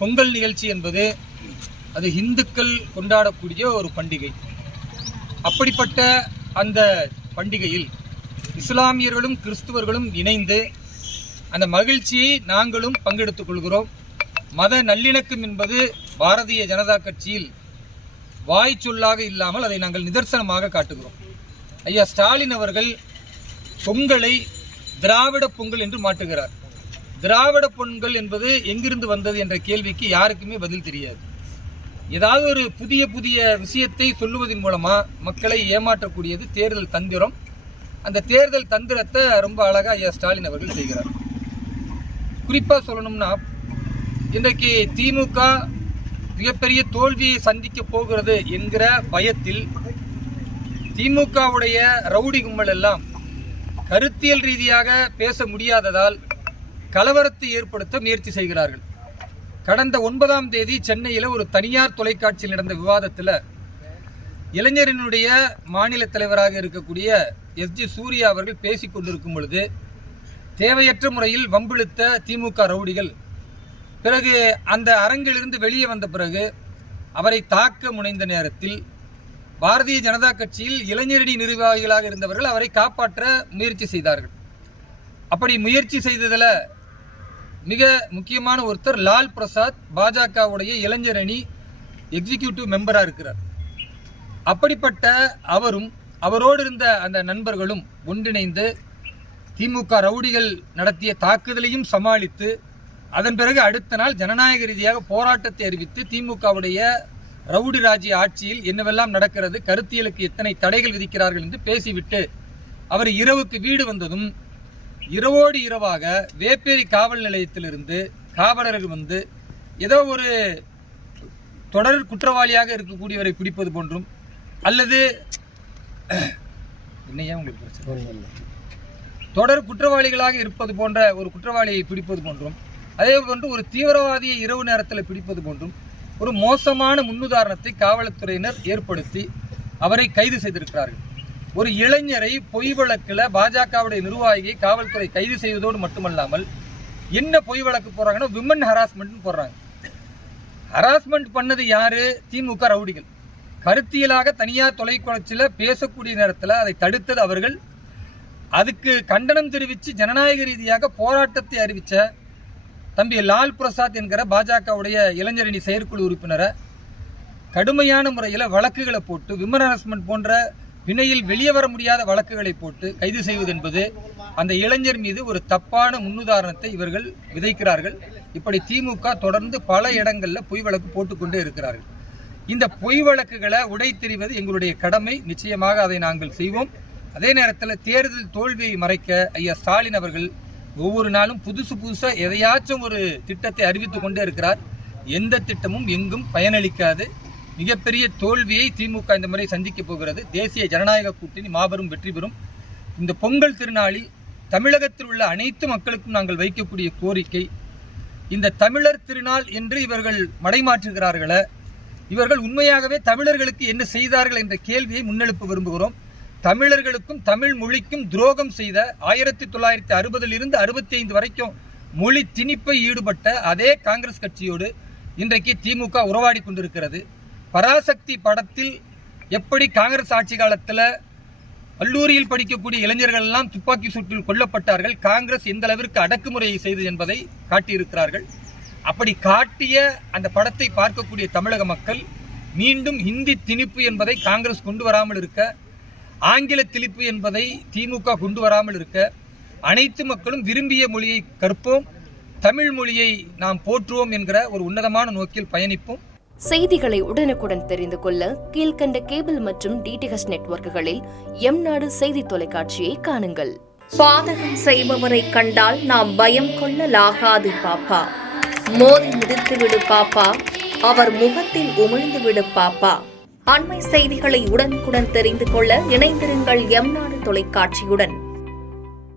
பொங்கல் நிகழ்ச்சி என்பது அது இந்துக்கள் கொண்டாடக்கூடிய ஒரு பண்டிகை. அப்படிப்பட்ட அந்த பண்டிகையில் இஸ்லாமியர்களும் கிறிஸ்துவர்களும் இணைந்து அந்த மகிழ்ச்சியை நாங்களும் பங்கெடுத்துக் கொள்கிறோம். மத நல்லிணக்கம் என்பது பாரதிய ஜனதா கட்சியில் வாய் சொல்லாக இல்லாமல் அதை நாங்கள் நிதர்சனமாக காட்டுகிறோம். ஐயா ஸ்டாலின் அவர்கள் பொங்கலை திராவிட பொங்கல் என்று மாற்றுகிறார். திராவிட பொங்கல் என்பது எங்கிருந்து வந்தது என்ற கேள்விக்கு யாருக்குமே பதில் தெரியாது. ஏதாவது ஒரு புதிய புதிய விஷயத்தை சொல்லுவதன் மூலமா மக்களை ஏமாற்றக்கூடியது தேர்தல் தந்திரம். அந்த தேர்தல் தந்திரத்தை ரொம்ப அழகா ஐயா ஸ்டாலின் அவர்கள் செய்கிறார். குறிப்பா சொல்லணும்னா, இன்றைக்கு திமுக மிகப்பெரிய தோல்வியை சந்திக்க போகிறது என்கிற பயத்தில் திமுகவுடைய ரவுடி கும்பல் எல்லாம் கருத்தியல் ரீதியாக பேச முடியாததால் கலவரத்தை ஏற்படுத்த முயற்சி செய்கிறார்கள். கடந்த 9ஆம் தேதி சென்னையில் ஒரு தனியார் தொலைக்காட்சியில் நடந்த விவாதத்தில் இளைஞரினுடைய மாநில தலைவராக இருக்கக்கூடிய எஸ்ஜி சூர்யா அவர்கள் பேசிக் கொண்டிருக்கும் பொழுது தேவையற்ற முறையில் வம்பிழுத்த திமுக ரவுடிகள் பிறகு அந்த அரங்கிலிருந்து வெளியே வந்த பிறகு அவரை தாக்க முனைந்த நேரத்தில் பாரதிய ஜனதா கட்சியில் இளைஞரணி நிர்வாகிகளாக இருந்தவர்கள் அவரை காப்பாற்ற முயற்சி செய்தார்கள். அப்படி முயற்சி செய்ததில் மிக முக்கியமான ஒருத்தர் லால் பிரசாத், பாஜகவுடைய இளைஞரணி எக்ஸிக்யூட்டிவ் மெம்பராக இருக்கிறார். அப்படிப்பட்ட அவரும் அவரோடு இருந்த அந்த நண்பர்களும் ஒன்றிணைந்து திமுக ரவுடிகள் நடத்திய தாக்குதலையும் சமாளித்து அதன் பிறகு அடுத்த நாள் ஜனநாயக ரீதியாக போராட்டத்தை அறிவித்து திமுகவுடைய ரவுடி ராஜ்ய ஆட்சியில் என்னவெல்லாம் நடக்கிறது, கருத்தியலுக்கு எத்தனை தடைகள் விதிக்கிறார்கள் என்று பேசிவிட்டு அவர் இரவுக்கு வீடு வந்ததும் இரவோடு இரவாக வேப்பேரி காவல் நிலையத்திலிருந்து காவலர்கள் வந்து ஏதோ ஒரு தொடர் குற்றவாளியாக இருக்கக்கூடியவரை பிடிப்பது போன்றும் அல்லது என்னையா உங்களுக்கு பிரச்சனை, தொடர் குற்றவாளிகளாக இருப்பது போன்ற ஒரு குற்றவாளியை பிடிப்பது போன்றும் அதே போன்று ஒரு தீவிரவாதியை இரவு நேரத்தில் பிடிப்பது போன்றும் ஒரு மோசமான முன்னுதாரணத்தை காவல்துறையினர் ஏற்படுத்தி அவரை கைது செய்திருக்கிறார்கள். ஒரு இளைஞரை பொய் வழக்கில் பாஜகவுடைய நிர்வாகியை காவல்துறை கைது செய்வதோடு மட்டுமல்லாமல் என்ன பொய் வழக்கு போடுறாங்கன்னா விமன் ஹராஸ்மெண்ட் போடுறாங்க. ஹராஸ்மெண்ட் பண்ணது யாரு? திமுக ரவுடிகள். கருத்தியலாக தனியார் தொலைக்காட்சியில் பேசக்கூடிய நேரத்தில் அதை தடுத்தது அவர்கள். அதுக்கு கண்டனம் தெரிவித்து ஜனநாயக ரீதியாக போராட்டத்தை அறிவித்த தம்பி லால் பிரசாத் என்கிற பாஜகவுடைய இளைஞரணி செயற்குழு உறுப்பினரை கடுமையான முறையில் வழக்குகளை போட்டு விமன் ஹராஸ்மெண்ட் போன்ற பிணையில் வெளியே வர முடியாத வழக்குகளை போட்டு கைது செய்வது என்பது அந்த இளைஞர் மீது ஒரு தப்பான முன்னுதாரணத்தை இவர்கள் விதைக்கிறார்கள். இப்படி திமுக தொடர்ந்து பல இடங்களில் பொய் வழக்கு போட்டுக்கொண்டே இருக்கிறார்கள். இந்த பொய் வழக்குகளை உடைத்தெறிவது எங்களுடைய கடமை. நிச்சயமாக அதை நாங்கள் செய்வோம். அதே நேரத்தில் தேர்தல் தோல்வியை மறைக்க ஐயா ஸ்டாலின் அவர்கள் ஒவ்வொரு நாளும் புதுசாக எதையாச்சும் ஒரு திட்டத்தை அறிவித்துக் கொண்டே இருக்கிறார். எந்த திட்டமும் எங்கும் பயனளிக்காது. மிகப்பெரிய தோல்வியை திமுக இந்த முறை சந்திக்கப் போகிறது. தேசிய ஜனநாயக கூட்டணி மாபெரும் வெற்றி பெறும். இந்த பொங்கல் திருநாளில் தமிழகத்தில் உள்ள அனைத்து மக்களுக்கும் நாங்கள் வைக்கக்கூடிய கோரிக்கை, இந்த தமிழர் திருநாள் என்று இவர்கள் மடைமாற்றுகிறார்களே, இவர்கள் உண்மையாகவே தமிழர்களுக்கு என்ன செய்தார்கள் என்ற கேள்வியை முன்னெழுப்ப விரும்புகிறோம். தமிழர்களுக்கும் தமிழ் மொழிக்கும் துரோகம் செய்த 1960 65 வரைக்கும் மொழி திணிப்பை ஈடுபட்ட அதே காங்கிரஸ் கட்சியோடு இன்றைக்கு திமுக உறவாடி கொண்டிருக்கிறது. பராசக்தி படத்தில் எப்படி காங்கிரஸ் ஆட்சி காலத்தில் கல்லூரியில் படிக்கக்கூடிய இளைஞர்கள் எல்லாம் துப்பாக்கி சூட்டில் கொல்லப்பட்டார்கள், காங்கிரஸ் எந்த அளவிற்கு அடக்குமுறையை செய்தது என்பதை காட்டியிருக்கிறார்கள். அப்படி காட்டிய அந்த படத்தை பார்க்கக்கூடிய தமிழக மக்கள் மீண்டும் ஹிந்தி திணிப்பு என்பதை காங்கிரஸ் கொண்டு வராமல் இருக்க, ஆங்கில திணிப்பு என்பதை திமுக கொண்டு வராமல் இருக்க, அனைத்து மக்களும் விரும்பிய மொழியை கற்போம், தமிழ் மொழியை நாம் போற்றுவோம் என்கிற ஒரு உன்னதமான நோக்கில் பயணிப்போம். செய்திகளை உடனுக்குடன் தெரிந்து கொள்ள கீழ்கண்ட கேபிள் மற்றும் டிடிஎச் நெட்வொர்க்குகளில் எம்நாடு செய்தி தொலைக்காட்சியை காணுங்கள். பாதகம் செய்பவரை கண்டால் நாம் பயம் கொள்ளலாகாது பாப்பா. மோதி மிதித்துவிடு பாப்பா, அவர் முகத்தில் உமிழ்ந்துவிடு பாப்பா. அண்மை செய்திகளை உடனுக்குடன் தெரிந்து கொள்ள இணைந்திருங்கள் எம்நாடு தொலைக்காட்சியுடன்.